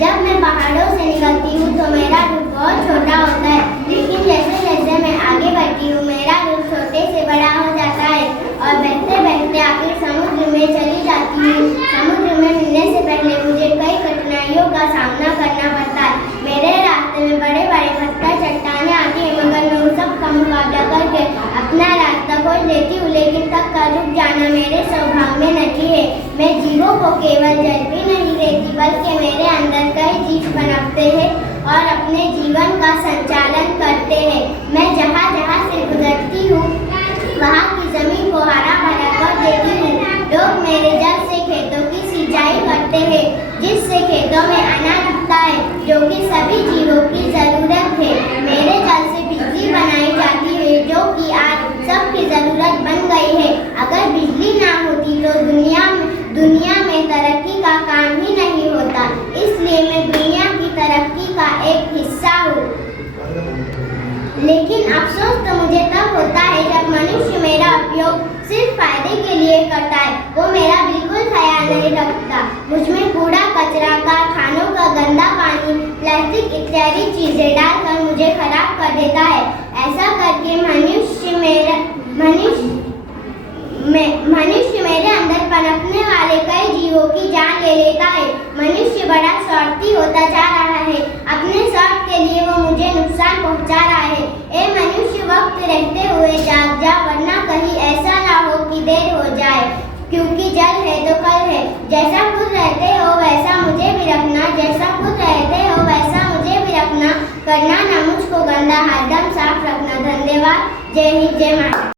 जब मैं पहाड़ों से निकलती हूँ तो मेरा रूप बहुत छोटा होता है, लेकिन जैसे जैसे मैं आगे बढ़ती हूँ मेरा रूप छोटे से बड़ा हो जाता है और बहते बहते आखिर समुद्र में चली जाती हूँ। समुद्र में मिलने से पहले मुझे कई कठिनाइयों का सामना करना पड़ता है। मेरे रास्ते में बड़े बड़े पत्थर चट्टानें आती हैं, मगर मैं उन सब का मुकाबला करके अपना रास्ता खोज लेती हूँ। लेकिन तब का रुक जाना मेरे स्वभाव में नहीं है। मैं जीवों को केवल जल भी नहीं देती, बल्कि मेरे अंदर कई जीव पनपते हैं और अपने जीवन का संचालन करते हैं। मैं जहाँ जहाँ से गुजरती हूँ वहाँ की जमीन को हरा भरा कर देती हूँ। लोग मेरे जल से खेतों की सिंचाई करते हैं, जिससे खेतों में अनाज उगता है, जो कि सभी जीवों की जरूरत है। मेरे जल से बिजली बनाई जाती है, जो कि आज सबकी जरूरत बन गई है। अगर बिजली ना होती तो दुनिया में तरक्की का काम ही नहीं होता। इसलिए मैं दुनिया की तरक्की का एक हिस्सा हूँ। लेकिन अफसोस तो मुझे तब होता है जब मनुष्य मेरा उपयोग सिर्फ फायदे के लिए करता है। वो मेरा बिल्कुल ख्याल नहीं रखता। मुझमें कूड़ा कचरा, कारखानों का गंदा पानी, प्लास्टिक इत्यादि चीजें डालकर मुझे खराब कर देता है। ऐसा करके मनुष्य मेरे अंदर पनपने वाले कई जीवों की जान ले लेता है। मनुष्य बड़ा स्वार्थी होता जा रहा है। अपने स्वार्थ के लिए वो मुझे नुकसान पहुंचा रहा है। ए मनुष्य, वक्त रहते हुए जाग जा, वरना कहीं ऐसा ना हो कि देर हो जाए, क्योंकि जल है तो कल है। जैसा खुद रहते हो वैसा मुझे भी रखना, जैसा खुद रहते हो वैसा मुझे भी रखना। करना ना मुझको गंदा, हरदम साफ रखना। धन्यवाद। जय हिंद, जय भारत।